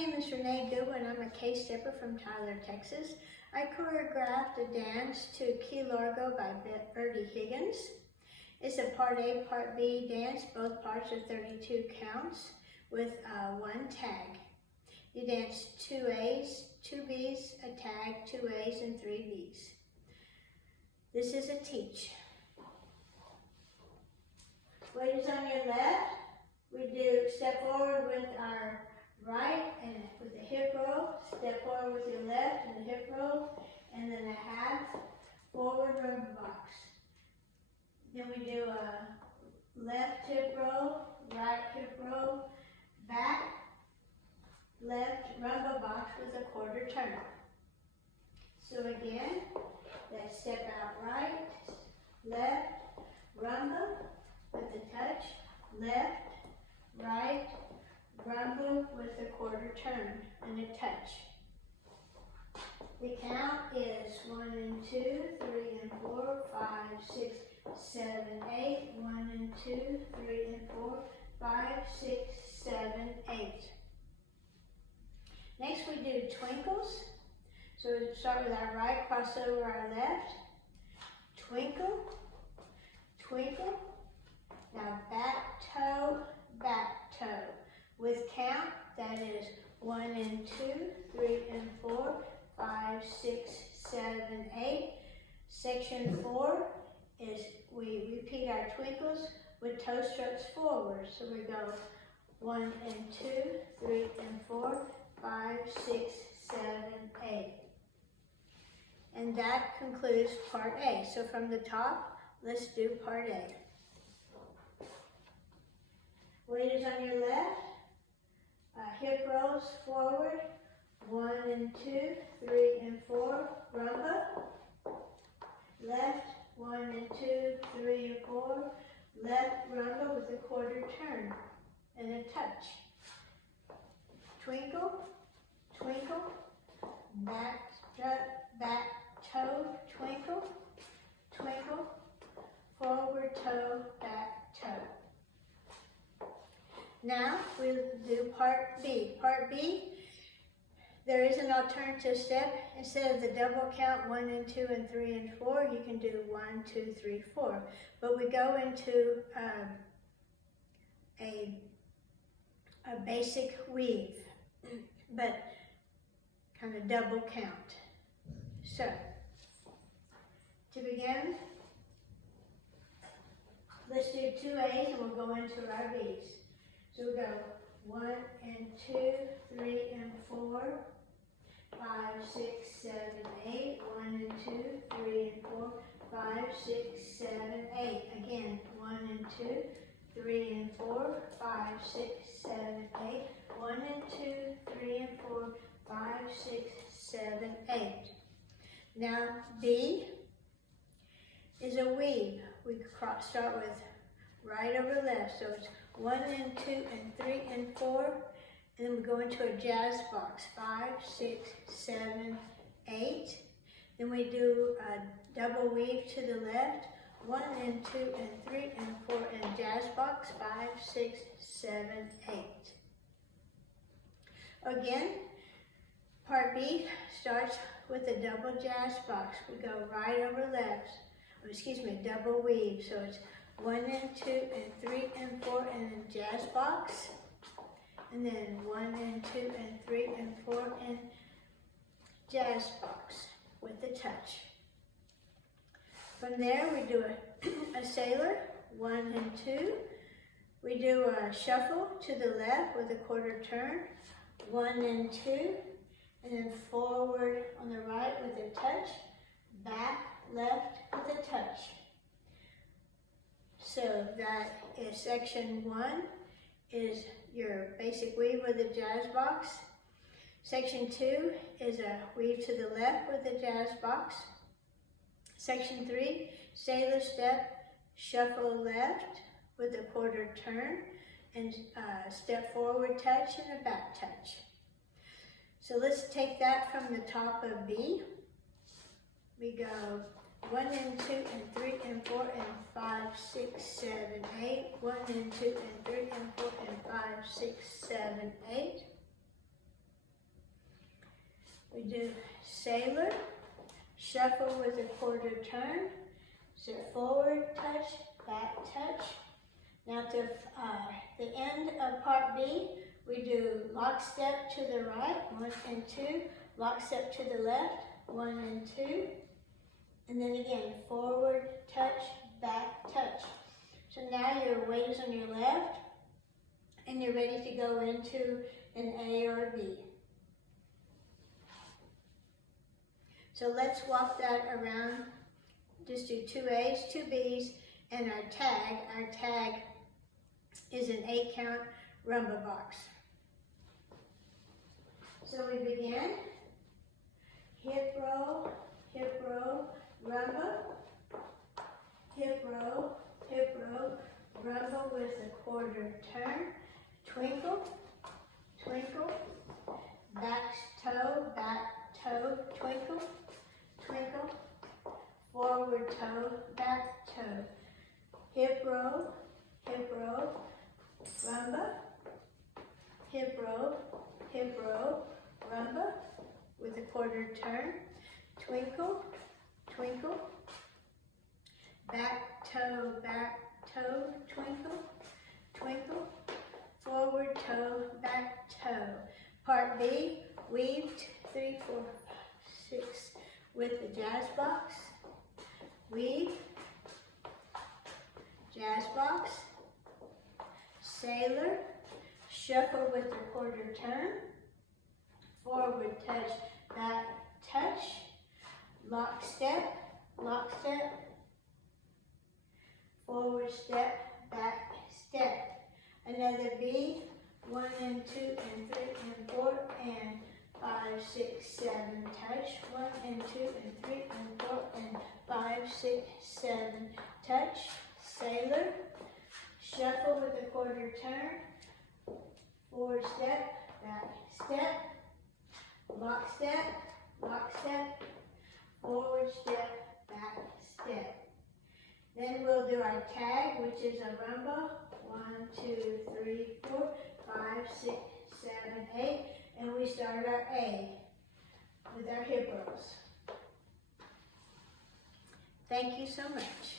name is Renee Goodwin. I'm a K-stepper from Tyler, Texas. I choreographed a dance to Key Largo by Bertie Higgins. It's a part A, part B dance. Both parts are 32 counts with one tag. You dance 2 A's, 2 B's, a tag, 2 A's, and 3 B's. This is a teach. Weight is on your left. We do step forward with our right and with a hip roll, step forward with your left and a hip roll, and then a half forward rumba box. Then we do a left hip roll, right hip roll, back, left rumba box with a quarter turn. So again, let's step out right, left, rumba with a touch, left, right, rumba with a quarter turn and a touch. The count is 1 and 2, 3 and 4, 5, 6, 7, 8. 1 and 2, 3 and 4, 5, 6, 7, 8. Next we do twinkles. So we start with our right, cross over our left. Twinkle, twinkle. Now back toe, with count, that is 1 and 2, 3 and 4, 5, 6, 7, 8. Section 4 is we repeat our twinkles with toe strokes forward. So we go 1 and 2, 3 and 4, 5, 6, 7, 8. And that concludes part A. So from the top, let's do part A. Weight is on your left. Hip rolls forward. 1 and 2, 3 and 4. Rumba. Left. 1 and 2, 3 and 4. Left rumba with a quarter turn and a touch. Twinkle, twinkle. Back strut, back toe, twinkle, twinkle. Forward toe, back toe. Now we'll do part B. Part B, there is an alternative step. Instead of the double count 1 and 2 and 3 and 4, you can do 1, 2, 3, 4. But we go into a basic weave, but kind of double count. So, to begin, let's do 2 A's and we'll go into our B's. So we go 1 and 2, 3 and 4, 5, 6, 7, 8. 1 and 2, 3 and 4, 5, 6, 7, 8. Again, 1 and 2, 3 and 4, 5, 6, 7, 8. 1 and 2, 3 and 4, 5, 6, 7, 8. Now B is a weave. We start with right over left. So it's 1 and 2 and 3 and 4, and then we go into a jazz box, 5, 6, 7, 8. Then we do a double weave to the left, 1 and 2 and 3 and 4 and jazz box, 5, 6, 7, 8. Again, part B starts with a double jazz box. We go right over left, double weave. So it's 1 and 2 and 3 and 4 in a jazz box, and then 1 and 2 and 3 and 4 in jazz box with a touch. From there we do a sailor, 1 and 2. We do a shuffle to the left with a quarter turn, 1 and 2, and then forward on the right with a touch, back, left with a touch. So that is section 1 is your basic weave with a jazz box. Section 2 is a weave to the left with a jazz box. Section 3, sailor step, shuffle left with a quarter turn and step forward touch and a back touch. So let's take that from the top of B. We go 1 and 2 and 3 and 4 and 5, 6, 7, 8. 1 and 2 and 3 and 4 and 5, 6, 7, 8. We do sailor, shuffle with a quarter turn, step forward, touch, back, touch. Now to the end of part B, we do lock step to the right, 1 and 2, lock step to the left, 1 and 2, and then again, forward, touch, back, touch. So now your weight is on your left, and you're ready to go into an A or B. So let's walk that around. Just do 2 A's, 2 B's, and our tag. Our tag is an 8-count rumba box. So we begin, hip roll, rumba, hip roll, rumba with a quarter turn, twinkle, twinkle, back toe, twinkle, twinkle, forward toe, back toe, hip roll, rumba, hip roll, rumba with a quarter turn, twinkle, twinkle, back toe, twinkle, twinkle, forward toe, back toe. Part B, weave 3, 4, 5, 6 with the jazz box, weave, jazz box, sailor, shuffle with the quarter turn, forward touch, back touch, lock step, forward step, back step. Another B, 1 and 2 and 3 and 4 and 5, 6, 7, touch, 1 and 2 and 3 and 4 and 5, 6, 7, touch, sailor, shuffle with a quarter turn, forward step, back step, lock step, forward step, back step. Then we'll do our tag, which is a rumba, 1, 2, 3, 4, 5, 6, 7, 8, and we start our A with our hip rolls. Thank you so much.